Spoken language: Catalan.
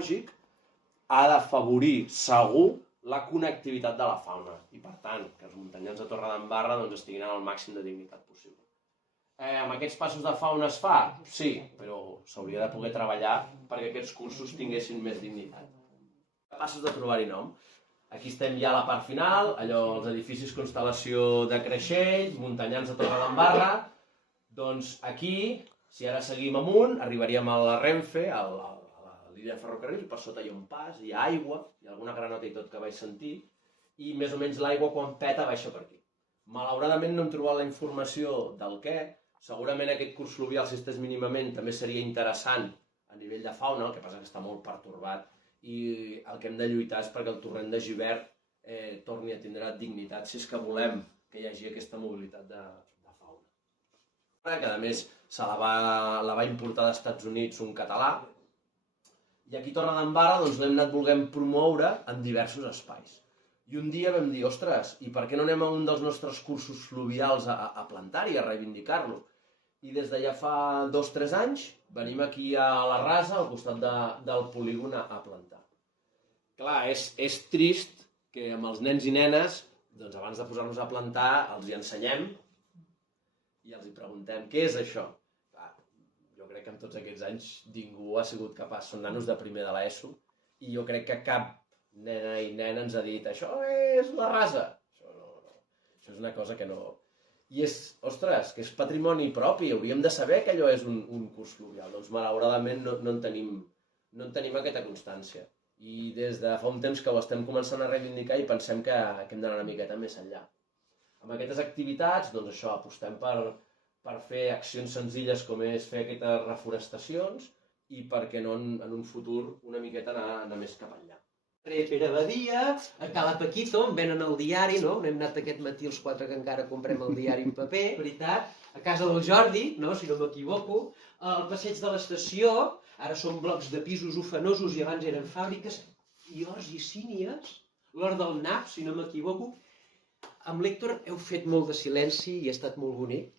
ecològic ha d'afavorir segur la connectivitat de la fauna i, per tant, que els muntanyans de Torredembarra estiguin en el màxim de dignitat possible. Amb aquests passos de fauna es fa? Sí, però s'hauria de poder treballar perquè aquests cursos tinguessin més dignitat. Capaços de trobar-hi nom. Aquí estem ja a la part final, els edificis constel·lació de Creixell, muntanyans de Torredembarra. Doncs aquí, si ara seguim amunt, arribaríem a la Renfe, a la línia de ferrocarril, per sota hi ha un pas, hi ha aigua, hi ha alguna granota i tot que vaig sentir, i més o menys l'aigua quan peta baixa per aquí. Malauradament no hem trobat la informació del què. Segurament aquest curs fluvial, si estès mínimament, també seria interessant a nivell de fauna, el que passa que està molt pertorbat, i el que hem de lluitar és perquè el torrent de Givert torni a tindre dignitat, si és que volem que hi hagi aquesta mobilitat de fauna. Que a més se la va importar dels Estats Units un català, i aquí a Torredembarra l'hem anat volent promoure en diversos espais. I un dia vam dir, ostres, i per què no anem a un dels nostres cursos fluvials a plantar-hi, a reivindicar-lo? I des de ja fa 2 o 3 anys venim aquí a la Rasa, al costat del polígon, a plantar. Clar, és trist que amb els nens i nenes, abans de posar-nos a plantar, els hi ensenyem i els hi preguntem, què és això? Jo crec que en tots aquests anys ningú ha sigut capaç, són nanos de primer de l'ESO, i jo crec que cap nena i nena ens ha dit, això és la Rasa. Això és una cosa que no... I és, ostres, que és patrimoni propi, hauríem de saber que allò és un curs fluvial. Doncs malauradament no en tenim aquesta constància. I des de fa un temps que ho estem començant a reivindicar i pensem que hem d'anar una miqueta més enllà. Amb aquestes activitats, doncs això, apostem per fer accions senzilles com és fer aquestes reforestacions i per què no en un futur una miqueta anar més cap enllà. Pere Badia, a Cala Paquito, on venen el diari, no? On hem anat aquest matí els 4 que encara comprem el diari en paper, veritat? A casa del Jordi, no? Si no m'equivoco, al passeig de l'estació, ara són blocs de pisos ufanosos i abans eren fàbriques, i horts i sínies, l'hort del Nap, si no m'equivoco. Amb l'Héctor heu fet molt de silenci i ha estat molt bonic.